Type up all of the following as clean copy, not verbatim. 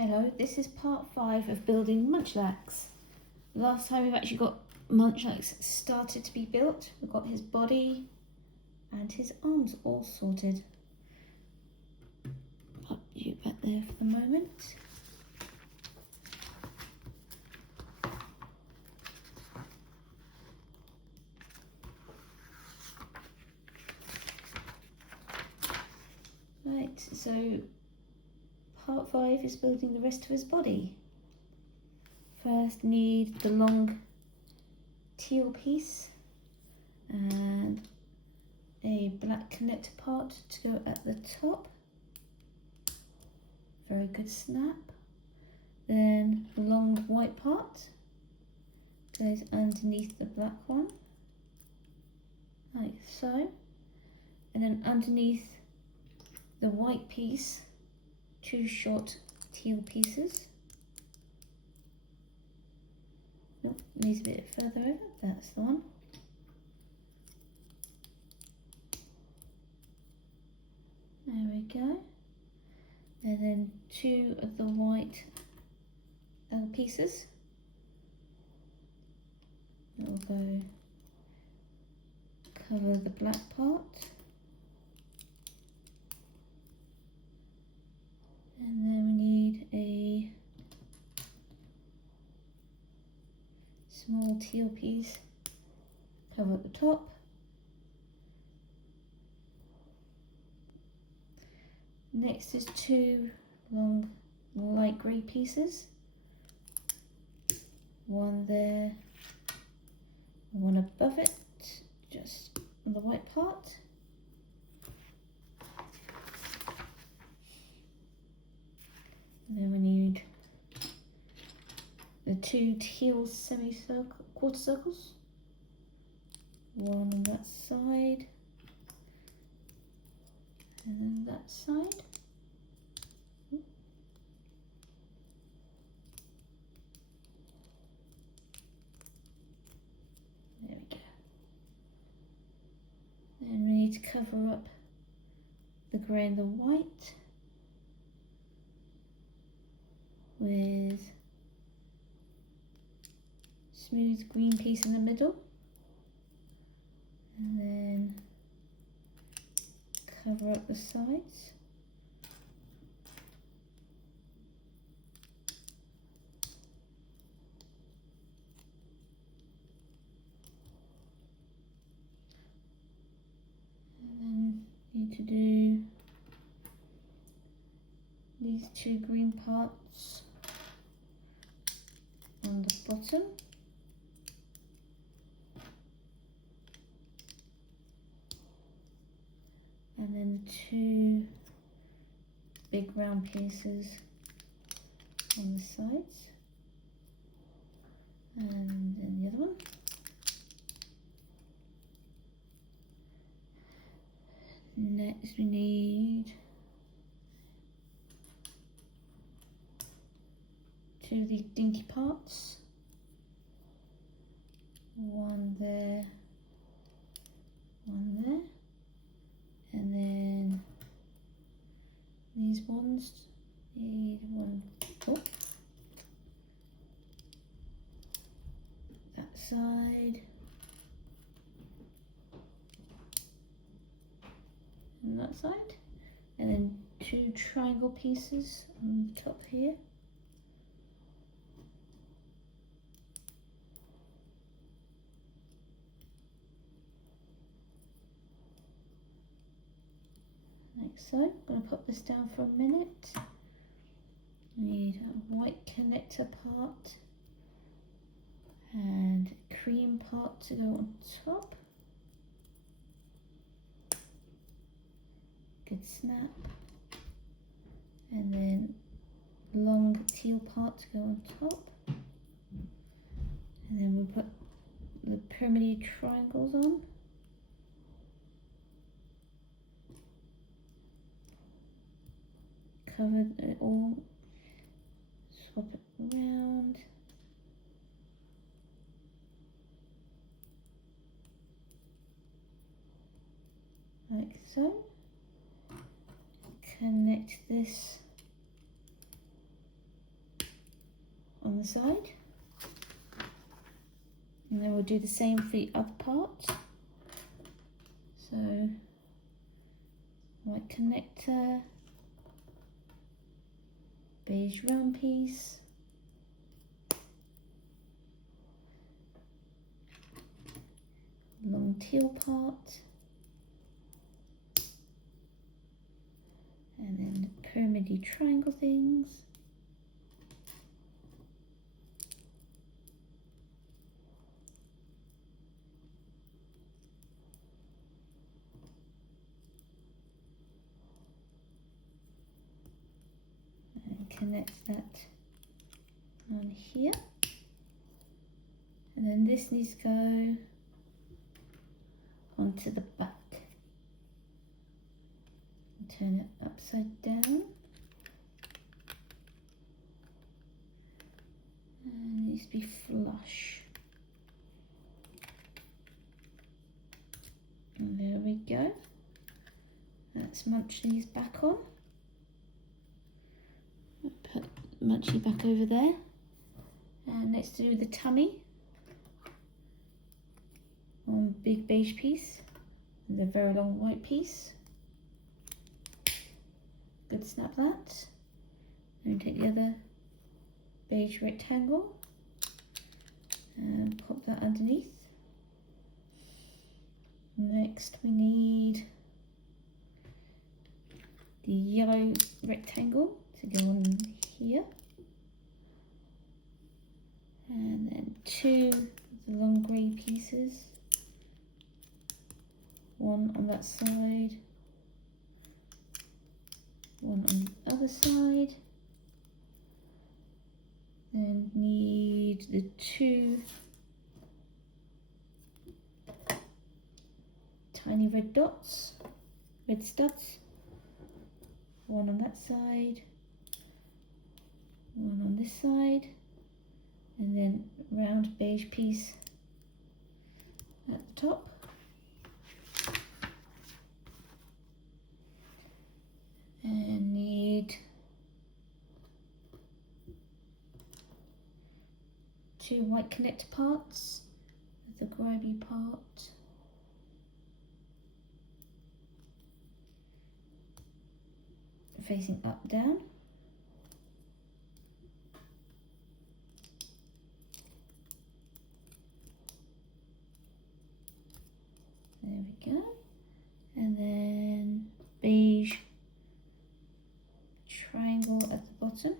Hello, this is part 5 of building Munchlax. Last time we've actually got Munchlax started to be built. We've got his body and his arms all sorted. Put you back there for the moment. Right, so part 5 is building the rest of his body. First need the long teal piece and a black connector part to go at the top. Very good snap. Then the long white part goes underneath the black one, like so. And then underneath the white piece, 2 short teal pieces. Oh, needs a bit further over, that's the one. There we go. And then 2 of the white pieces. That will go cover the black part. And then we need a small teal piece, cover at the top. Next is 2 long light grey pieces. One there, one above it, just on the white part. And then we need the 2 teal quarter circles. One on that side, and then that side. There we go. Then we need to cover up the grey and the white with smooth green piece in the middle, and then cover up the sides. And then need to do these 2 green parts on the bottom. And then the 2 big round pieces on the sides. And then the other one. Next we need 2 of these dinky parts. One there, one there. And then these ones need one, that side, and that side, and then 2 triangle pieces on the top here. Like so. I'm going to put this down for a minute. Need a white connector part and a cream part to go on top. Good snap. And then long teal part to go on top. And then we'll put the pyramid triangles on. Covered it all, swap it around. Like so. Connect this on the side. And then we'll do the same for the upper part. So, white connector, beige round piece, long teal part, and then the pyramidal triangle things. And connect that on here. And then this needs to go onto the back. Turn it upside down. And it needs to be flush. And there we go. Let's munch these back on. Put Munchie back over there. And let's do the tummy on big beige piece and the very long white piece. Good, snap that. And take the other beige rectangle and pop that underneath. Next we need the yellow rectangle to go on here. And then two of the long grey pieces. One on that side, one on the other side. Then need the two tiny red dots, red studs. One on that side, one on this side, and then round beige piece at the top. And need two white connector parts with the grimy part. Facing up, down. There we go. And then beige triangle at the bottom.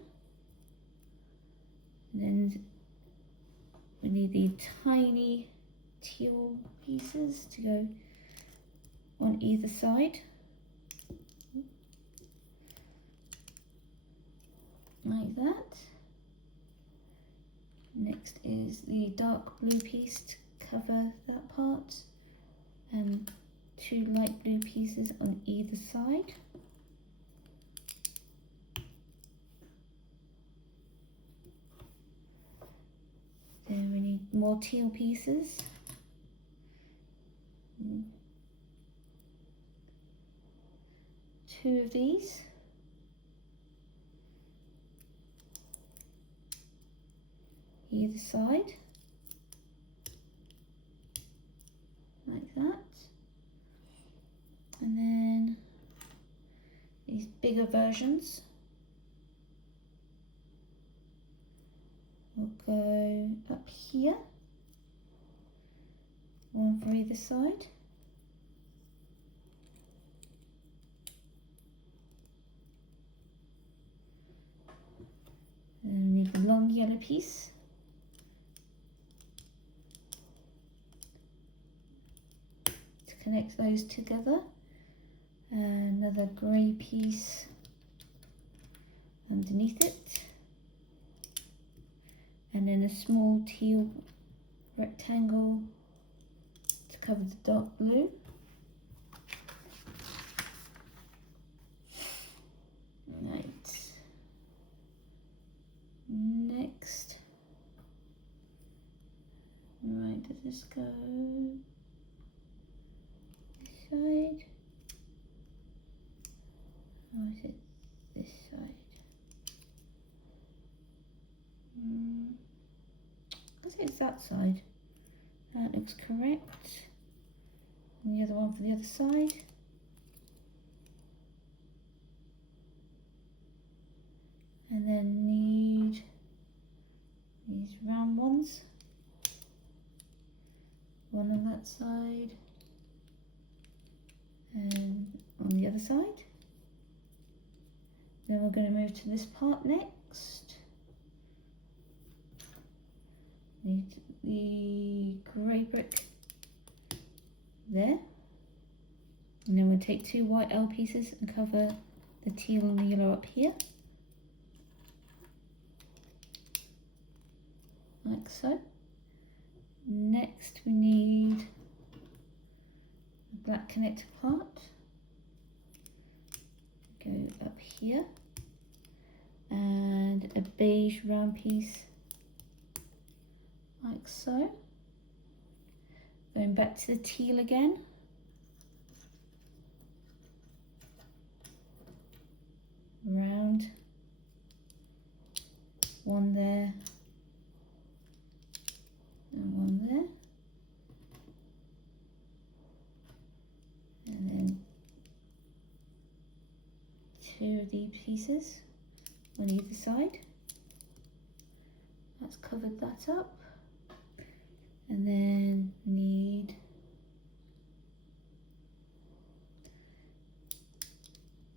And then we need the tiny teal pieces to go on either side. Like that. Next is the dark blue piece to cover that part, and two light blue pieces on either side. Then we need more teal pieces. Two of these. Either side, like that. And then these bigger versions will go up here, one for either side. And then we need the long yellow piece. Connect those together. Another grey piece underneath it, and then a small teal rectangle to cover the dark blue. Right. Next, right, does this go side, or is it this side? it's that side. That looks correct. And the other one for the other side. And then need these round ones. One on that side and on the other side. Then we're going to move to this part next. Need the grey brick there. And then we'll take 2 white L pieces and cover the teal and the yellow up here. Like so. Next we need the black connector part. Go up here. And a beige round piece like so. Going back to the teal again. Round. One there. And one there. And then 2 of these pieces on either side. That's covered that up. And then need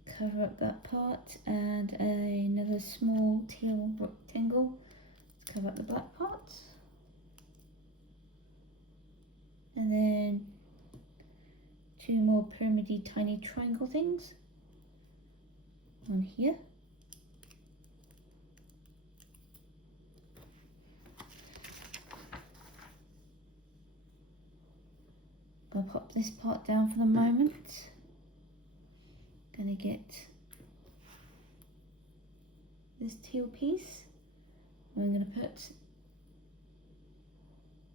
cover up that part and another small teal rectangle to cover up the black part. And then 2 more pyramidal tiny triangle things on here. I'll pop this part down for the moment. Gonna get this teal piece. I'm gonna put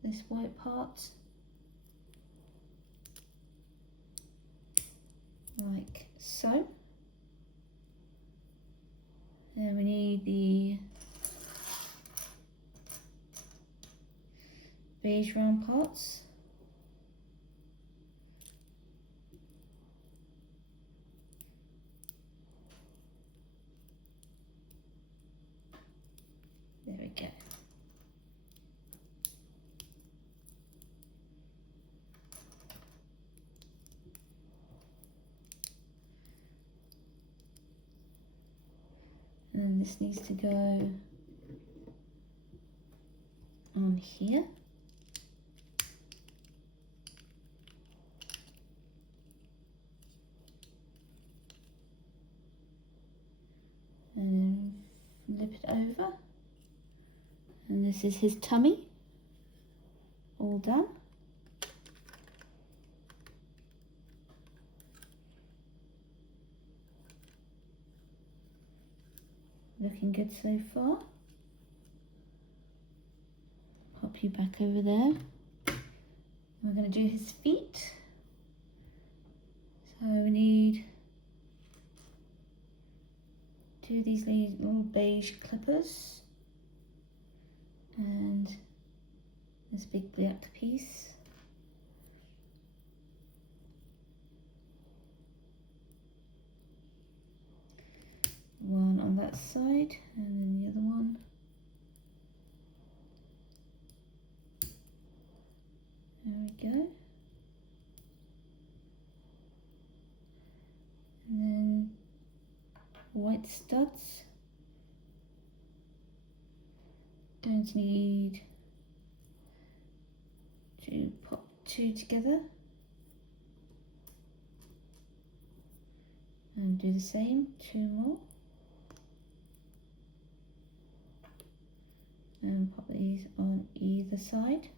this white part like so. And we need the beige round parts. There we go. And this needs to go on here. And then flip it over. And this is his tummy, all done. Looking good so far. Pop you back over there. We're going to do his feet. So we need 2 of these little beige clippers. And this big black piece. One on that side and then the other one. There we go. And then white studs. Going to need to pop 2 together and do the same, 2 more, and pop these on either side.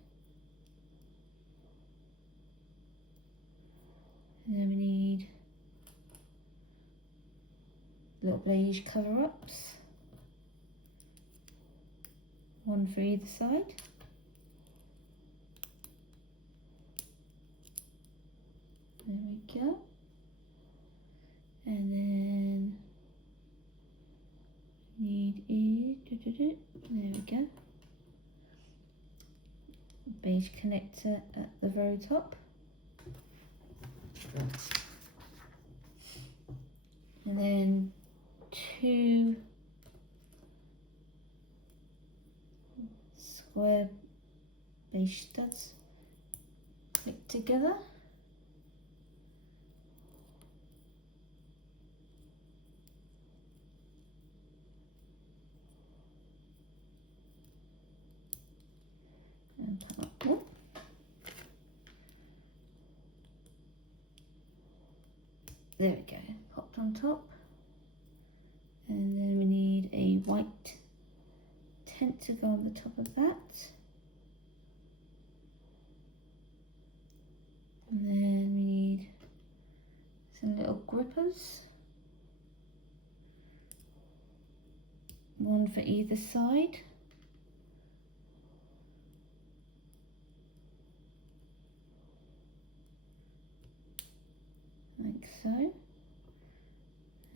And then we need little beige cover-ups. 1 for either side. There we go. And then need there we go. beige connector at the very top. And then 2 square beige studs click together. And oh. There we go, popped on top. And then we need a white tent to go on the top of that. And then we need some little grippers. One for either side. Like so.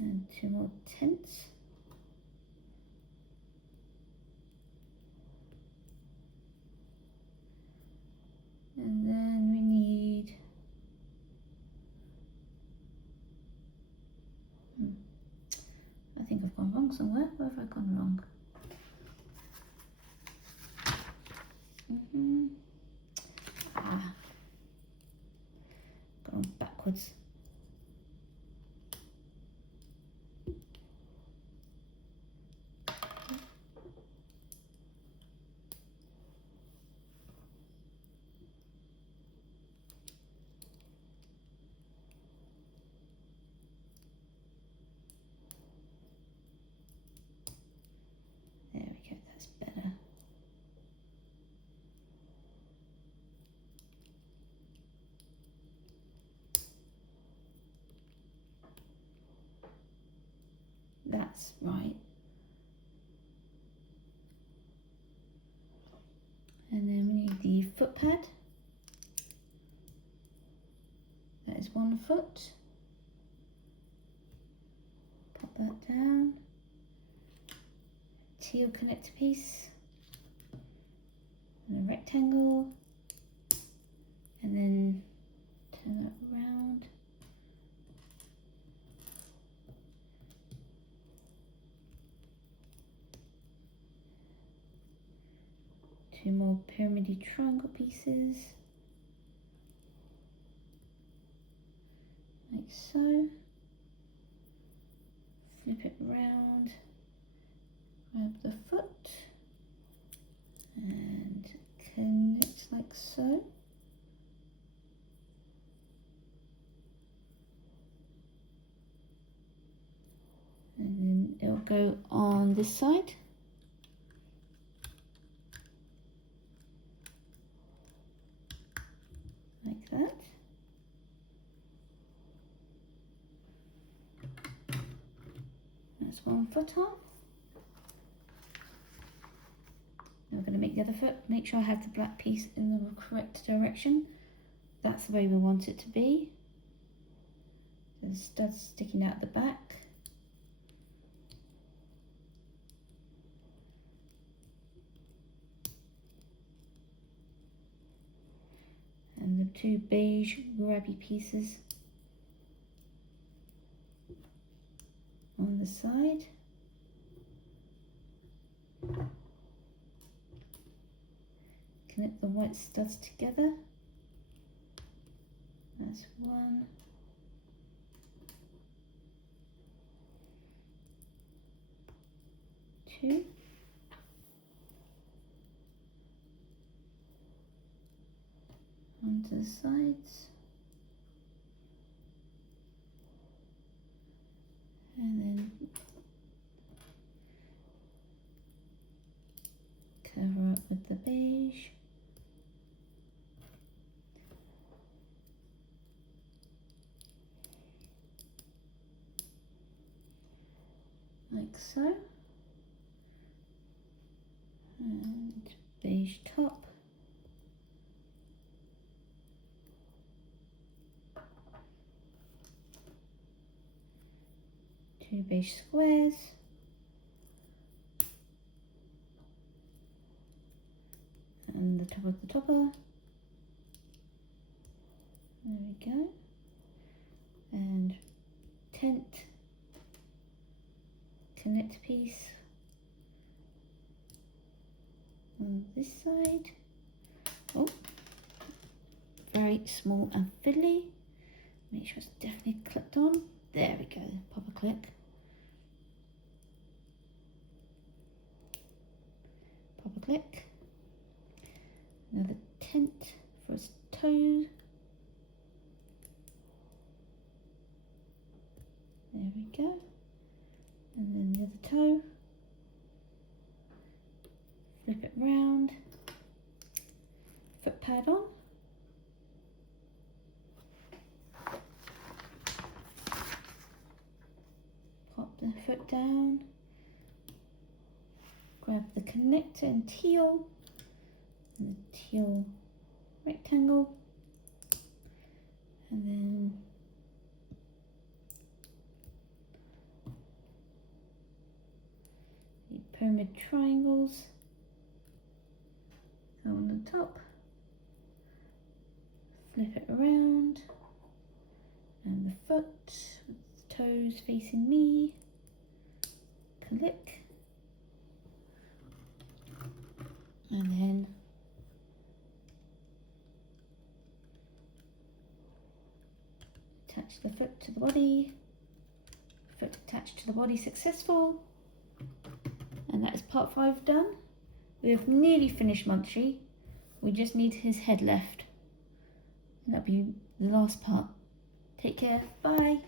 And 2 more tents. And then we need I think I've gone wrong somewhere. Where have I gone wrong? Gone backwards. There we go, that's better. That's right. And then we need the foot pad. That is 1 foot. Pop that down. Teal connector piece. And a rectangle. And then turn that around. Two more pyramidal triangle pieces, like so. Flip it round, grab the foot, and connect like so. And then it'll go on this side. Like that. That's 1 foot on. Now we're going to make the other foot. Make sure I have the black piece in the correct direction. That's the way we want it to be. The studs sticking out the back. And the 2 beige grabby pieces on the side. Connect the white studs together. That's 1. 2. Onto the sides. And then cover up with the beige. Like so. And beige top. Two beige squares. And the top of the topper. There we go. And tent connect piece on this side. Oh, very small and fiddly. Make sure it's definitely clipped on. There we go, pop a click. Pop a click. Another tent for its toes. There we go. And then the other toe. Flip it round. Foot pad on. Pop the foot down. Grab the connector in teal. And the teal rectangle. And then the pyramid triangles go on the top. Flip it around, and the foot with the toes facing me, click, and then attach the foot to the body, foot attached to the body, successful. And that is part 5 done. We have nearly finished Munchie. We just need his head left. And that'll be the last part. Take care. Bye.